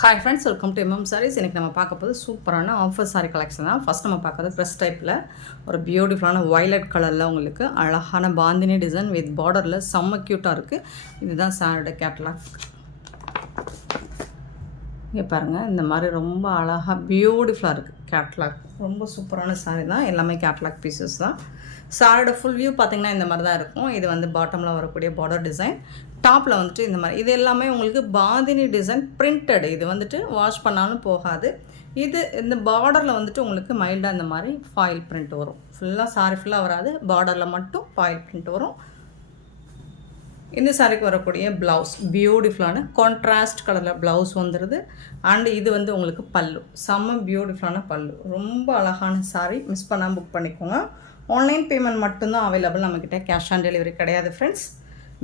Hi friends, welcome to MM sarees. இன்றைக்கி நம்ம பார்க்க போது சூப்பரான ஆஃபர் சாரீ கலெக்ஷன் தான். ஃபஸ்ட் நம்ம பார்க்குறது ப்ரெஸ் டைப்பில் ஒரு பியூட்டிஃபுல்லான வயலட் கலரில் உங்களுக்கு அழகான பாந்தினி டிசைன் வித் பார்டரில் செம்ம க்யூட்டாக இருக்குது. இதுதான் சாரியோட கேட்லாக். இங்கே பாருங்கள், இந்த மாதிரி ரொம்ப அழகாக பியூட்டிஃபுல்லாக இருக்குது கேட்லாக். ரொம்ப சூப்பரான சாரீ தான். எல்லாமே கேட்லாக் பீசஸ் தான். சாரியோட ஃபுல் வியூ பார்த்திங்கன்னா இந்த மாதிரி தான் இருக்கும். இது வந்து பாட்டமில் வரக்கூடிய பார்டர் டிசைன், டாப்பில் வந்துட்டு இந்த மாதிரி. இது எல்லாமே உங்களுக்கு பாந்தினி டிசைன் பிரிண்டட். இது வந்துட்டு வாஷ் பண்ணாலும் போகாது. இது இந்த பார்டரில் வந்துட்டு உங்களுக்கு மைல்டாக இந்த மாதிரி ஃபாயில் பிரிண்ட் வரும். ஃபுல்லாக சாரி ஃபுல்லாக வராது, பார்டரில் மட்டும் ஃபாயில் பிரிண்ட் வரும். இந்த சாரிக்கு வரக்கூடிய ப்ளவுஸ் பியூட்டிஃபுல்லான கான்ட்ராஸ்ட் கலரில் ப்ளவுஸ் வந்துடுது. அண்டு இது வந்து உங்களுக்கு பல்லு, செம்ம பியூட்டிஃபுல்லான பல்லு. ரொம்ப அழகான சாரி, மிஸ் பண்ணாமல் புக் பண்ணிக்கோங்க. ஆன்லைன் பேமெண்ட் மட்டும்தான் அவைலபிள் நம்மக்கிட்ட, கேஷ் ஆன் டெலிவரி கிடையாது ஃப்ரெண்ட்ஸ்.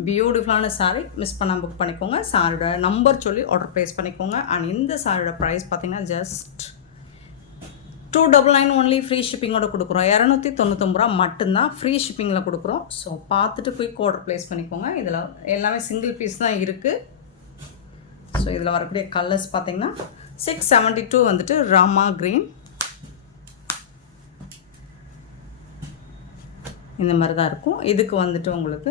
பியூட்டிஃபுல்லான சாரீ, மிஸ் பண்ணாமல் புக் பண்ணிக்கோங்க. சாரியோட நம்பர் சொல்லி ஆர்டர் ப்ளேஸ் பண்ணிக்கோங்க. அண்ட் இந்த சாரியோட ப்ரைஸ் பார்த்தீங்கன்னா ஜஸ்ட் 299 ஒன்லி. ஃப்ரீ ஷிப்பிங்கோட கொடுக்குறோம். 299 ரூபா மட்டும்தான் ஃப்ரீ ஷிப்பிங்கில் கொடுக்குறோம். ஸோ பார்த்துட்டு குயிக் ஆர்டர் ப்ளேஸ் பண்ணிக்கோங்க. இதில் எல்லாமே சிங்கிள் பீஸ் தான் இருக்குது. ஸோ இதில் வரக்கூடிய கலர்ஸ் பார்த்தீங்கன்னா 672 வந்துட்டு ராமா க்ரீன், இந்த மாதிரி தான் இருக்கும். இதுக்கு வந்துட்டு உங்களுக்கு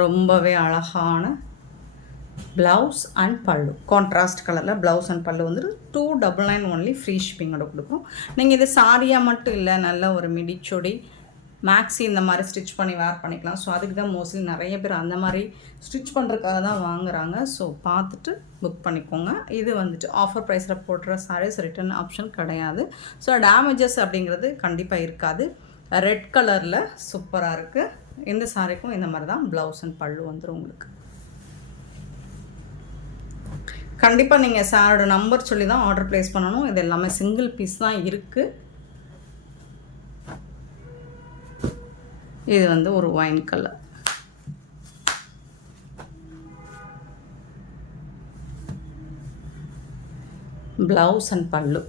ரொம்பவே அழகான ப்ளவுஸ் அண்ட் பல்லு, கான்ட்ராஸ்ட் கலரில் ப்ளவுஸ் அண்ட் பல்லு வந்துட்டு 299 ஒன்லி. ஃப்ரீ ஷிப்பிங்கோட கொடுக்குறோம். நீங்கள் இது சாரியாக மட்டும் இல்லை, நல்ல ஒரு மிடி சொடி மேக்ஸி இந்த மாதிரி ஸ்டிச் பண்ணி வேர் பண்ணிக்கலாம். ஸோ அதுக்கு தான் மோஸ்ட்லி நிறைய பேர் அந்த மாதிரி ஸ்டிச் பண்ணுறதுக்காக தான் வாங்குகிறாங்க. ஸோ பார்த்துட்டு புக் பண்ணிக்கோங்க. இது வந்துட்டு ஆஃபர் ப்ரைஸில் போடுற சாரீஸ் ரிட்டர்ன் ஆப்ஷன் கிடையாது. ஸோ டேமேஜஸ் அப்படிங்கிறது கண்டிப்பாக இருக்காது. ரெட் கலரில் சூப்பராக இருக்குது. இந்த சாரிக்கும் இந்த மாதிரி தான் ப்ளவுஸ் அண்ட் பல்லு வந்துடும் உங்களுக்கு. கண்டிப்பாக நீங்கள் சாரோட நம்பர் சொல்லி தான் ஆர்டர் ப்ளேஸ் பண்ணணும். இது எல்லாமே சிங்கிள் பீஸ் தான் இருக்குது. இது வந்து ஒரு ஒயின் கலர், ப்ளவுஸ் அண்ட் பல்லு.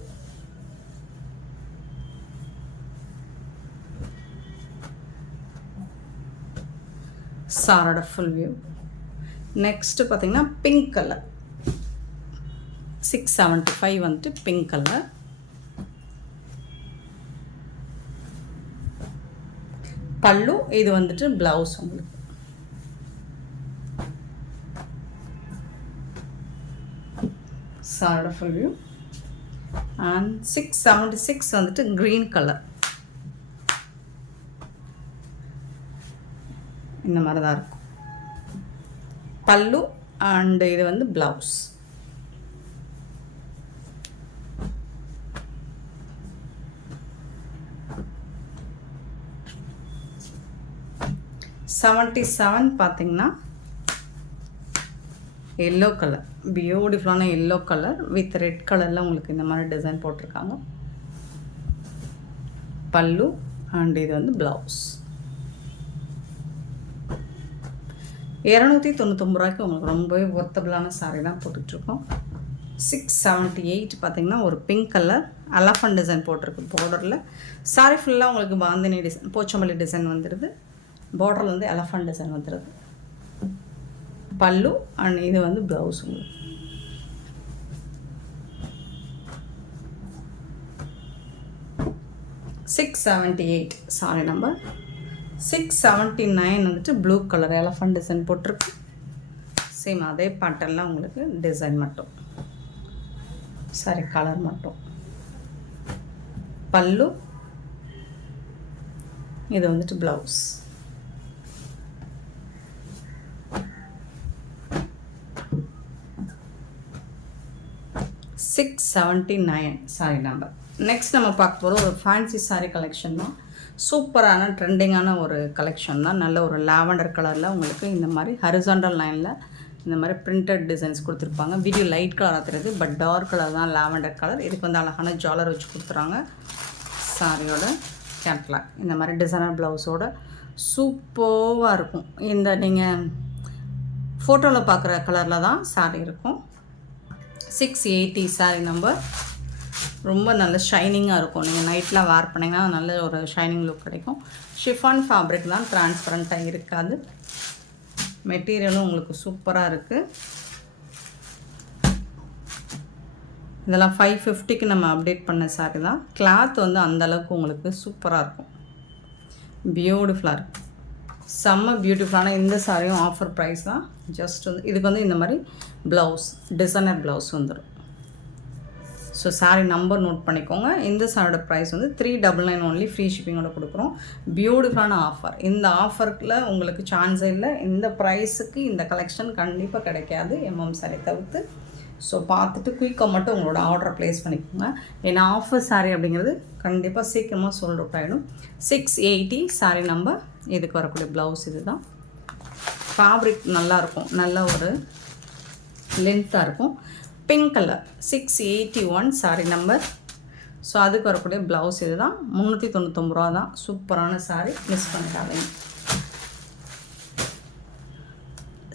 சாரோட ஃபுல் வியூ. நெக்ஸ்ட்டு பார்த்தீங்கன்னா பிங்க் கலர், 675 வந்துட்டு பிங்க் கலர். பல்லு, இது வந்துட்டு ப்ளவுஸ் உங்களுக்கு. சாரோட ஃபுல் வியூ. அண்ட் 676 வந்துட்டு க்ரீன் கலர், இந்த மாதிரி தான் இருக்கும் பல்லு. அண்டு இது வந்து ப்ளவுஸ். $77 பார்த்தீங்கன்னா எல்லோ கலர், பியூட்டிஃபுல்லான எல்லோ கலர் வித் ரெட் கலரில் உங்களுக்கு இந்த மாதிரி டிசைன் போட்டிருக்காங்க. பல்லு அண்ட் இது வந்து ப்ளவுஸ். 299 ரூபாய்க்கு உங்களுக்கு ரொம்பவே ஒர்த்தபிளான சாரீ தான் போட்டுட்ருக்கோம். 678 பார்த்தீங்கன்னா ஒரு பிங்க் கலர் எலஃபண்ட் டிசைன் போட்டிருக்கு பார்டரில். சாரீ ஃபுல்லாக உங்களுக்கு பாந்தினி டிசைன், போச்சம்பள்ளி டிசைன் வந்துடுது. பார்டரில் வந்து எலஃபண்ட் டிசைன் வந்துடுது. பல்லு அண்ட் இது வந்து ப்ளவுஸ் உங்களுக்கு. $678 சாரி நம்பர். 679 வந்துட்டு ப்ளூ கலர் எலஃபண்ட் டிசைன் போட்டிருக்கு. சேம் அதே பேட்டர்னில் உங்களுக்கு டிசைன் மட்டும், சாரி கலர் மட்டும். பல்லு, இது வந்துட்டு ப்ளவுஸ். $679 sorry number. நெக்ஸ்ட் நம்ம பார்க்க போகிற ஒரு ஃபேன்சி சாரீ கலெக்ஷன் தான். சூப்பரான ட்ரெண்டிங்கான ஒரு கலெக்ஷன் தான். நல்ல ஒரு லாவெண்டர் கலரில் உங்களுக்கு இந்த மாதிரி ஹரிசாண்டல் லைனில் இந்த மாதிரி பிரிண்டட் டிசைன்ஸ் கொடுத்துருப்பாங்க. வீடியோ லைட் கலராக தெரியுது, பட் டார்க் கலர் தான் லாவெண்டர் கலர். இதுக்கு வந்து அழகான ஜாலர் வச்சு கொடுத்துறாங்க. சாரியோட கேட்லாக் இந்த மாதிரி டிசைனர் ப்ளவுஸோட சூப்பராக இருக்கும். இந்த நீங்கள் ஃபோட்டோவில் பார்க்குற கலரில் தான் சாரி இருக்கும். 680 சாரி நம்பர். ரொம்ப நல்ல ஷைனிங்காக இருக்கும். நீங்கள் நைட்டில் வேர் பண்ணிங்கன்னா நல்ல ஒரு ஷைனிங் லுக் கிடைக்கும். ஷிஃபான் ஃபேப்ரிக் தான், டிரான்ஸ்பரண்ட்டாக இருக்காது. மெட்டீரியலும் உங்களுக்கு சூப்பராக இருக்குது. இதெல்லாம் 550க்கு நம்ம அப்டேட் பண்ண சாரி தான். கிளாத் வந்து அந்தளவுக்கு உங்களுக்கு சூப்பராக இருக்கும், பியூட்டிஃபுல்லாக இருக்கும். செம்ம பியூட்டிஃபுல்லான இந்த சாரியும் ஆஃபர் ப்ரைஸ் தான். ஜஸ்ட் வந்து இதுக்கு வந்து இந்த மாதிரி ப்ளவுஸ், டிசைனர் ப்ளவுஸ் வந்துடும். ஸோ சாரீ நம்பர் நோட் பண்ணிக்கோங்க. இந்த சாரியோட ப்ரைஸ் வந்து 399 ஒன்லி, ஃப்ரீ ஷிப்பிங்கோட கொடுக்குறோம். பியூட்டிஃபுல்லான ஆஃபர். இந்த ஆஃபருக்குள்ள உங்களுக்கு சான்ஸே இல்லை. இந்த ப்ரைஸுக்கு இந்த கலெக்ஷன் கண்டிப்பாக கிடைக்காது, சாரீ தவிர்த்து. ஸோ பார்த்துட்டு குயிக்காக மட்டும் உங்களோட ஆர்டரை ப்ளேஸ் பண்ணிக்கோங்க. ஏன்னா ஆஃபர் சாரீ அப்படிங்கிறது கண்டிப்பாக சீக்கிரமாக சோல்ட் அவுட் ஆகிடும். 680 சாரீ நம்பர். இதுக்கு வரக்கூடிய ப்ளவுஸ் இது தான். ஃபேப்ரிக் நல்லாயிருக்கும், நல்ல ஒரு லென்த்தாக இருக்கும். Pink colour 681 sari number. So அதுக்கு வரக்கூடிய ப்ளவுஸ் இது தான். 399 ரூபா தான். சூப்பரான சாரீ, மிஸ் பண்ணிடாதீங்க.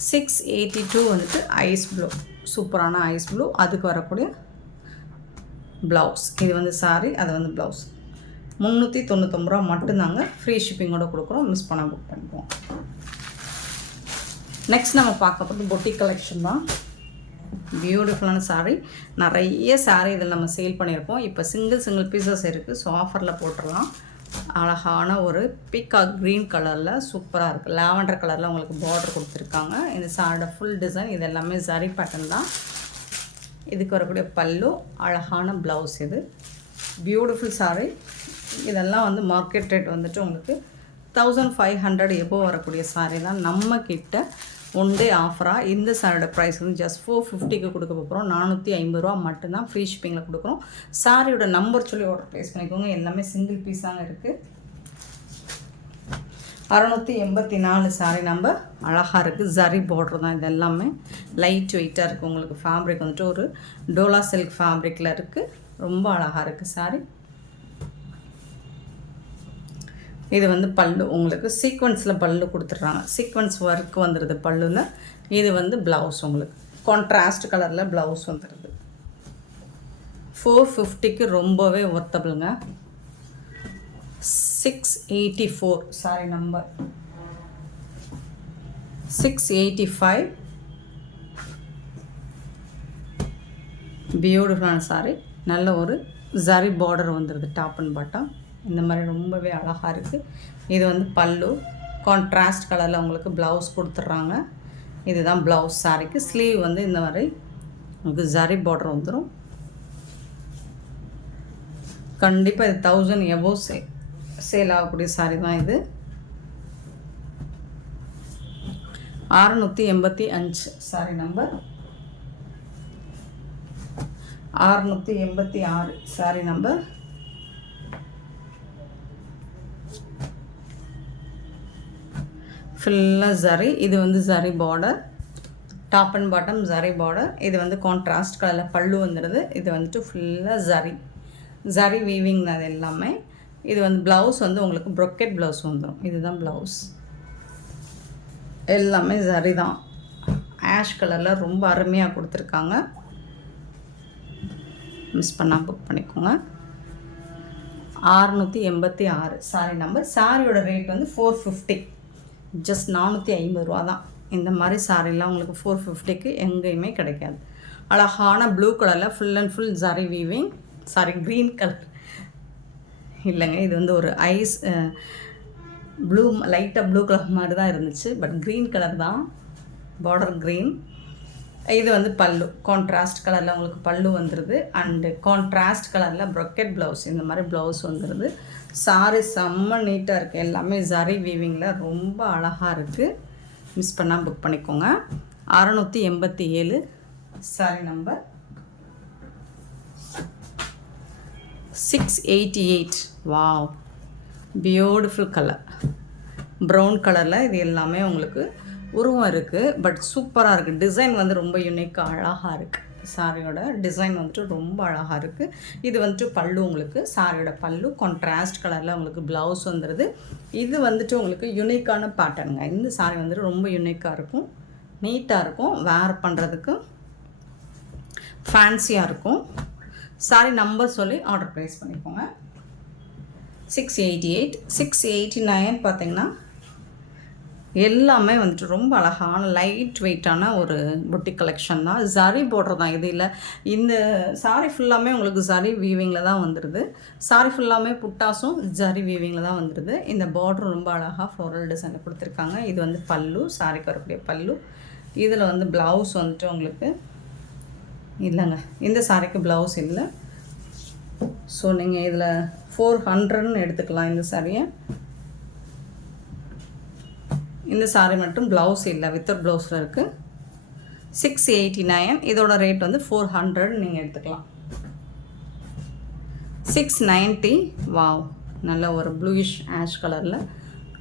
682 வந்துட்டு ஐஸ் ப்ளூ, சூப்பரான ஐஸ் ப்ளூ. அதுக்கு வரக்கூடிய ப்ளவுஸ் இது வந்து சாரீ, அது வந்து ப்ளவுஸ். 399 ரூபா மட்டும்தாங்க, ஃப்ரீ ஷிப்பிங்கோட கொடுக்குறோம். மிஸ் பண்ண புக் பண்ணிக்குவோம். நெக்ஸ்ட் நம்ம பார்க்க போகிறது பொட்டிக் கலெக்ஷன் தான். பியூட்டிஃபுல்லான சாரீ. நிறைய சாரீ இதில் நம்ம சேல் பண்ணியிருக்கோம். இப்போ சிங்கிள் பீசஸ் இருக்குது. ஸோ ஆஃபரில் போட்டுடலாம். அழகான ஒரு பீகாக் க்ரீன் கலரில் சூப்பராக இருக்குது. லாவெண்டர் கலரில் உங்களுக்கு பார்டர் கொடுத்துருக்காங்க. இந்த சாரியோட ஃபுல் டிசைன் இது எல்லாமே ஜரி பேட்டர்ன் தான். இதுக்கு வரக்கூடிய பல்லு, அழகான ப்ளவுஸ். இது பியூட்டிஃபுல் சாரீ. இதெல்லாம் வந்து மார்க்கெட் ரேட் வந்துட்டு உங்களுக்கு 1500 எபோவ் வரக்கூடிய சாரீ தான். நம்ம கிட்ட ஒன் டே ஆஃபராக இந்த சாரியோட ப்ரைஸ் வந்து ஜஸ்ட் 450க்கு கொடுக்க போகிறோம். 450 ரூபா மட்டும்தான், ஃப்ரீ ஷிப்பிங்கில் கொடுக்குறோம். சாரியோட நம்பர் சொல்லி ஆர்டர் ப்ளேஸ் பண்ணிக்கோங்க. எல்லாமே சிங்கிள் பீஸ் தாங்க இருக்குது. 684 சாரீ நம்பர். அழகாக இருக்குது, ஜரி பார்டர் தான். இது எல்லாமே லைட் வெயிட்டாக இருக்குது. உங்களுக்கு ஃபேப்ரிக் வந்துட்டு ஒரு டோலா சில்க் ஃபேப்ரிக்கில் இருக்குது. ரொம்ப அழகாக இருக்குது சாரீ. இது வந்து பல்லு, உங்களுக்கு சீக்வன்ஸில் பல்லு கொடுத்துட்றாங்க. சீக்வன்ஸ் ஒர்க் வந்துடுது பல்லுவில். இது வந்து ப்ளவுஸ், உங்களுக்கு கான்ட்ராஸ்ட் கலரில் ப்ளவுஸ் வந்துடுது. 450க்கு ரொம்பவே ஒர்த்தபிளுங்க. 684 சாரி நம்பர். 685 பியூட்டிஃபுல்லான சாரி. நல்ல ஒரு ஜரி பார்டர் வந்துடுது டாப் அண்ட் பாட்டம். இந்த மாதிரி ரொம்பவே அழகாக இருக்குது. இது வந்து பல்லு, கான்ட்ராஸ்ட் கலரில் உங்களுக்கு ப்ளவுஸ் கொடுத்துட்றாங்க. இதுதான் ப்ளவுஸ். சாரிக்கு ஸ்லீவ் வந்து இந்த மாதிரி உங்களுக்கு ஜரி பார்டர் வந்துடும். கண்டிப்பாக இது 1000 எபோவ் சேல் ஆகக்கூடிய சாரி தான் இது. 685 சாரி நம்பர். 686 sorry number. ஃபுல்லாக ஜரி. இது வந்து zari border, top and bottom zari border. இது வந்து கான்ட்ராஸ்ட் கலரில் பல்லு வந்துடுது. இது வந்துட்டு ஃபுல்லாக ஜரி வீவிங் தான் இது எல்லாமே. இது வந்து ப்ளவுஸ் வந்து உங்களுக்கு ப்ரொக்கெட் ப்ளவுஸ் வந்துடும். இதுதான் ப்ளவுஸ். எல்லாமே ஜரி தான். ஆஷ் கலரில் ரொம்ப அருமையாக கொடுத்துருக்காங்க. மிஸ் பண்ணால் புக் பண்ணிக்கோங்க. 686 சாரி நம்பர். சாரியோட ரேட் வந்து 450, ஜஸ்ட் 450 ரூபா தான். இந்த மாதிரி சாரீலாம் உங்களுக்கு 450க்கு எங்கேயுமே கிடைக்காது. அழகான ப்ளூ கலரில் full and full zari weaving. Sorry, green colour இல்லைங்க, இது வந்து ஒரு ஐஸ் ப்ளூ, லைட்டாக ப்ளூ கலர் மாதிரி தான் இருந்துச்சு. பட் க்ரீன் கலர் தான், பார்டர் க்ரீன். இது வந்து பல்லு, கான்ட்ராஸ்ட் கலரில் உங்களுக்கு பல்லு வந்துடுது. அண்டு கான்ட்ராஸ்ட் கலரில் ப்ரொக்கெட் ப்ளவுஸ், இந்த மாதிரி ப்ளவுஸ் வந்துடுது. சாரி செம்ம நீட்டாக இருக்குது. எல்லாமே ஜரி வீவிங்கில் ரொம்ப அழகாக இருக்குது. மிஸ் பண்ணால் புக் பண்ணிக்கோங்க. 687 sorry number. 688 wow, beautiful colour, brown கலரில். இது எல்லாமே உங்களுக்கு உருவம் இருக்குது, பட் சூப்பராக இருக்குது. டிசைன் வந்து ரொம்ப யூனிக்காக அழகாக இருக்குது. சாரியோட டிசைன் வந்துட்டு ரொம்ப அழகாக இருக்குது. இது வந்துட்டு பல்லு, உங்களுக்கு சாரியோட பல்லு கான்ட்ராஸ்ட் கலரில் உங்களுக்கு ப்ளவுஸ் வந்துடுது. இது வந்துட்டு உங்களுக்கு யூனிக்கான பேட்டர்னுங்க. இந்த சாரி வந்துட்டு ரொம்ப யூனிக்காக இருக்கும், நீட்டாக இருக்கும், வேர் பண்ணுறதுக்கு ஃபேன்சியாக இருக்கும். சாரி நம்பர் சொல்லி ஆர்டர் ப்ளேஸ் பண்ணிக்கோங்க. 688 689 பார்த்தீங்கன்னா எல்லாமே வந்துட்டு ரொம்ப அழகான லைட் வெயிட்டான ஒரு புட்டிக் கலெக்ஷன் தான். ஜரி பார்டர் தான் இது. இல்லை, இந்த சாரி ஃபுல்லாமே உங்களுக்கு ஜரி வீவிங்கில் தான் வந்துடுது. சாரி ஃபுல்லாமே புட்டாஸும் ஜரி வீவிங்கில் தான் வந்துடுது. இந்த பார்டர் ரொம்ப அழகாக ஃப்ளோரல் டிசைனில் கொடுத்துருக்காங்க. இது வந்து பல்லு, சாரிக்கு வரக்கூடிய பல்லு. இதில் வந்து ப்ளவுஸ் வந்துட்டு உங்களுக்கு இல்லைங்க, இந்த சாரிக்கு ப்ளவுஸ் இல்லை. ஸோ நீங்கள் இதில் 400ன்னு எடுத்துக்கலாம் இந்த சாரியை. இந்த சாரி மட்டும் ப்ளவுஸ் இல்லை, வித்தவுட் ப்ளவுஸில் இருக்குது. 689. இதோட ரேட் வந்து 400 நீங்கள் எடுத்துக்கலாம். 690. வாவ், நல்ல ஒரு ப்ளூயிஷ் ஆஷ் கலரில்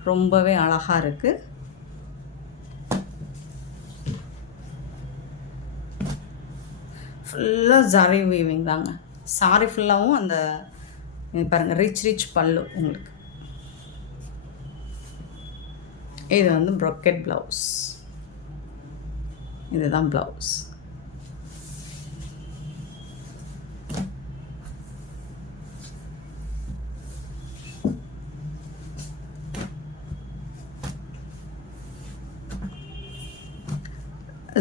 ரொம்பவே அழகாக இருக்குது. ஃபுல்லாக ஜரி வீவிங் தாங்க. சாரி ஃபுல்லாகவும் அந்த பாருங்கள் ரிச் பல்லு உங்களுக்கு. இது வந்து ப்ரொக்கெட் ப்ளவுஸ். இதுதான் ப்ளவுஸ்.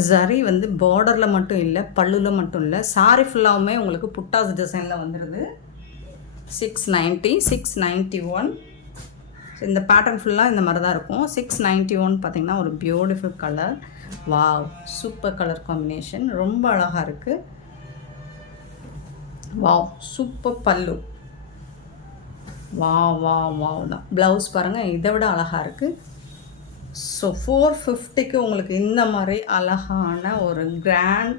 ஜரி வந்து பார்டரில் மட்டும் இல்லை, பல்லுவில் மட்டும் இல்லை, சாரி ஃபுல்லாகவுமே உங்களுக்கு புட்டாஸ் டிசைனில் வந்துடுது. 690. 691. இந்த பேட்டர்ன் ஃபுல்லாக இந்த மாதிரி தான் இருக்கும். 691 பார்த்திங்கன்னா ஒரு beautiful colour. Wow, super colour combination, ரொம்ப அழகாக இருக்குது. வாவ், சூப்பர் பல்லு. வாவ் வாவ் வாவ் தான். ப்ளவுஸ் பாருங்கள், இதை விட அழகாக இருக்குது. ஸோ 450க்கு உங்களுக்கு இந்த மாதிரி அழகான ஒரு கிராண்ட்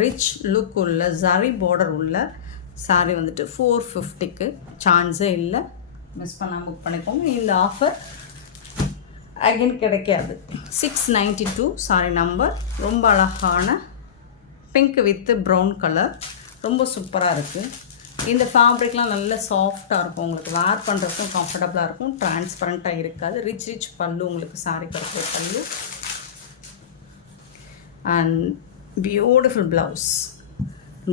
ரிச் லுக் உள்ள ஜரி பார்டர் உள்ள சாரீ வந்துட்டு 450க்கு சான்ஸே இல்லை. மிஸ் பண்ணாமல் புக் பண்ணிக்கோங்க. இந்த ஆஃபர் அகைன் கிடைக்காது. 692 சாரி நம்பர். ரொம்ப அழகான பிங்க் வித் ப்ரௌன் கலர், ரொம்ப சூப்பராக இருக்குது. இந்த ஃபேப்ரிக்லாம் நல்ல சாஃப்டாக இருக்கும், உங்களுக்கு வேர் பண்ணுறதுக்கும் கம்ஃபர்டபுளாக இருக்கும், டிரான்ஸ்பரண்ட்டாக இருக்காது. ரிச் பல்லு உங்களுக்கு சாரி கட்டுற பல்லு அண்ட் பியூட்டிஃபுல் ப்ளவுஸ்.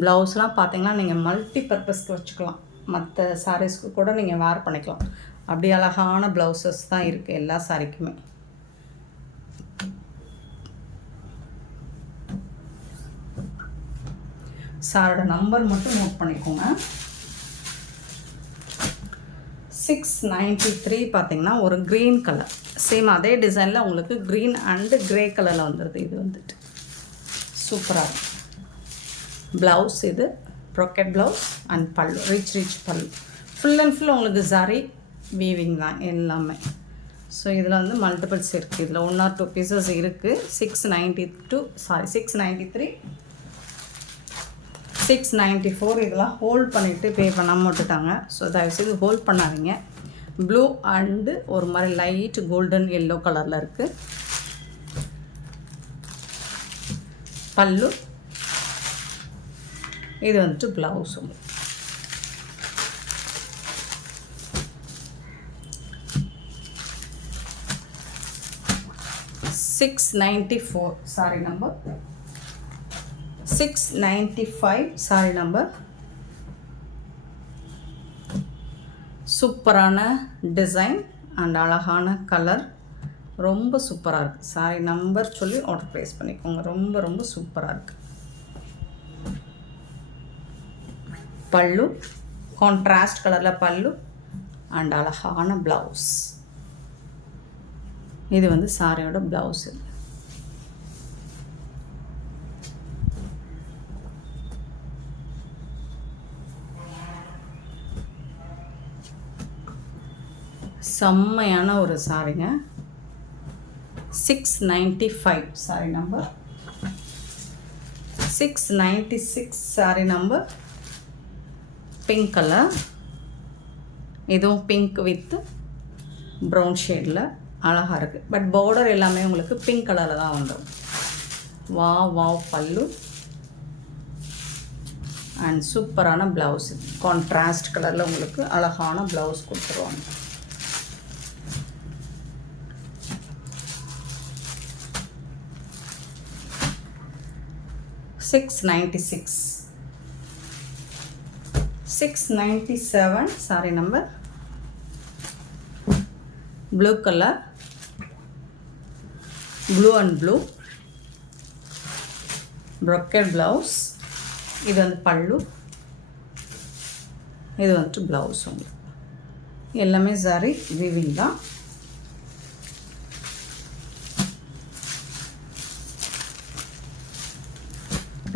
ப்ளவுஸ்லாம் பார்த்தீங்கன்னா நீங்கள் மல்டி பர்பஸ்க்கு வச்சுக்கலாம், மற்ற சாரீஸ்க்கு கூட நீங்கள் வேர் பண்ணிக்கலாம். அப்படி அழகான ப்ளவுசஸ் தான் இருக்குது எல்லா சாரிக்குமே. சாரோட நம்பர் மட்டும் நோட் பண்ணிக்கோங்க. 693 பார்த்தீங்கன்னா ஒரு க்ரீன் கலர், சேம் அதே டிசைனில் உங்களுக்கு க்ரீன் அண்டு க்ரே கலரில் வந்துடுது. இது வந்துட்டு சூப்பராக இருக்கும். ப்ளவுஸ் இது ப்ரொக்கெட் ப்ளவுஸ் அண்ட் பல்லு ரிச் பல்லு. ஃபுல் அண்ட் ஃபுல் உங்களுக்கு ஜரி வீவிங் தான் எல்லாமே. ஸோ இதில் வந்து மல்டிபிள்ஸ் இருக்குது, இதில் 1 or 2 பீசஸ் இருக்குது. 693 694 இதெல்லாம் ஹோல்ட் பண்ணிவிட்டு பே பண்ணாமல் விட்டுட்டாங்க. ஸோ தயவுசெய்து ஹோல்ட் பண்ணாதீங்க. ப்ளூ அண்டு ஒரு மாதிரி லைட் கோல்டன் எல்லோ கலரில் இருக்குது பல்லு. இது வந்துட்டு blouse. 694 sorry number. 695 sorry number. சூப்பரான டிசைன் அண்ட் அழகான கலர், ரொம்ப சூப்பராக இருக்குது. சாரி நம்பர் சொல்லி ஆர்டர் ப்ளேஸ் பண்ணிக்கோங்க. ரொம்ப சூப்பராக இருக்குது. பல்லு கான்ட்ராஸ்ட் கலரில் பல்லு அண்ட் அழகான ப்ளவுஸ். இது வந்து சாரியோட ப்ளவுஸு. செம்மையான ஒரு சாரிங்க. 695 sorry number. 696 sorry number. Pink colour, இதுவும் பிங்க் வித் ப்ரௌன் ஷேடில் அழகாக இருக்குது. பட் பார்டர் எல்லாமே உங்களுக்கு பிங்க் கலரில் தான் வந்துடும். வாவ் பல்லு அண்ட் சூப்பரான ப்ளவுஸ். கான்ட்ராஸ்ட் கலரில் உங்களுக்கு அழகான ப்ளவுஸ் கொடுத்துருவாங்க. $697 sorry number. Blue colour blue and blue brocade blouse. இது வந்து பல்லு, இது வந்துட்டு ப்ளவுஸ். உங்களுக்கு எல்லாமே சாரி வீவிங் தான்.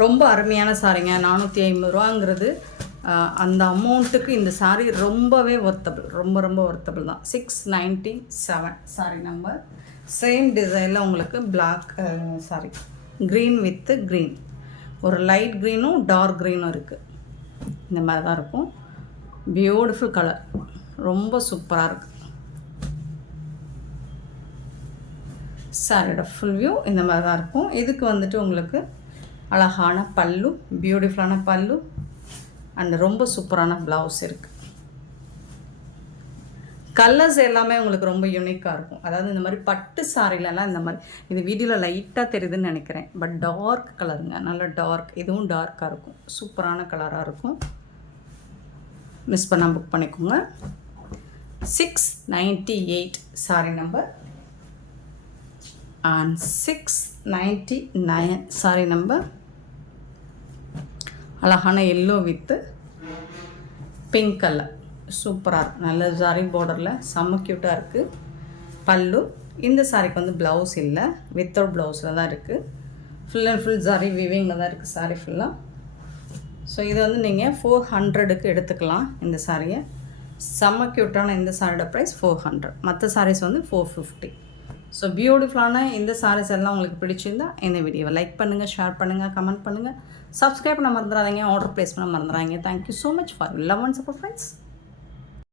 ரொம்ப அருமையான சாரிங்க. 450 ரூபாங்கிறது அந்த அமௌண்ட்டுக்கு இந்த சாரீ ரொம்பவே ஒர்த்தபிள், ரொம்ப ரொம்ப ஒர்த்தபிள் தான். 697 சாரி நம்பர். சேம் டிசைனில் உங்களுக்கு black saree green with green, ஒரு லைட் க்ரீனும் டார்க் க்ரீனும் இருக்குது. இந்த மாதிரி தான் இருக்கும். பியூட்டிஃபுல் கலர், ரொம்ப சூப்பராக இருக்குது. சாரியோட ஃபுல் வியூ இந்த மாதிரி தான் இருக்கும். இதுக்கு வந்துட்டு உங்களுக்கு அழகான பல்லு, பியூட்டிஃபுல்லான பல்லு அண்ட் ரொம்ப சூப்பரான ப்ளவுஸ் இருக்குது. கலர்ஸ் எல்லாமே உங்களுக்கு ரொம்ப யூனிக்காக இருக்கும். அதாவது இந்த மாதிரி பட்டு சாரிலலாம் இந்த மாதிரி, இது வீடியோவில் லைட்டாக தெரியுதுன்னு நினைக்கிறேன், பட் டார்க் கலருங்க, நல்ல டார்க். இதுவும் டார்க்காக இருக்கும், சூப்பரான கலராக இருக்கும். மிஸ் பண்ணால் புக் பண்ணிக்கோங்க. 698 sorry number and 699 sorry number. அழகான எல்லோ வித்து பிங்க் கலர், சூப்பராக இருக்குது. நல்ல சாரி பார்டரில் செம்ம க்யூட்டாக இருக்குது. பல்லு. இந்த சாரிக்கு வந்து ப்ளவுஸ் இல்லை, வித்தவுட் ப்ளவுஸில் தான் இருக்குது. ஃபுல் அண்ட் ஃபுல் சாரி வீவிங்கில் தான் இருக்குது சாரி ஃபுல்லாக. ஸோ இது வந்து நீங்கள் 400க்கு எடுத்துக்கலாம் இந்த சாரியை. செம்ம க்யூட்டான இந்த சாரியோட ப்ரைஸ் 400. மற்ற சாரீஸ் வந்து 450. ஸோ பியூட்டிஃபுல்லான இந்த சாரீஸ் எல்லாம் உங்களுக்கு பிடிச்சிருந்தா இந்த வீடியோவை லைக் பண்ணுங்கள், ஷேர் பண்ணுங்கள், கமெண்ட் பண்ணுங்கள், சப்ஸ்கிரைப் பண்ண மறந்துடாதீங்க, ஆர்டர் ப்ளேஸ் பண்ண மறந்துடாதீங்க. Thank you so much for love and support friends.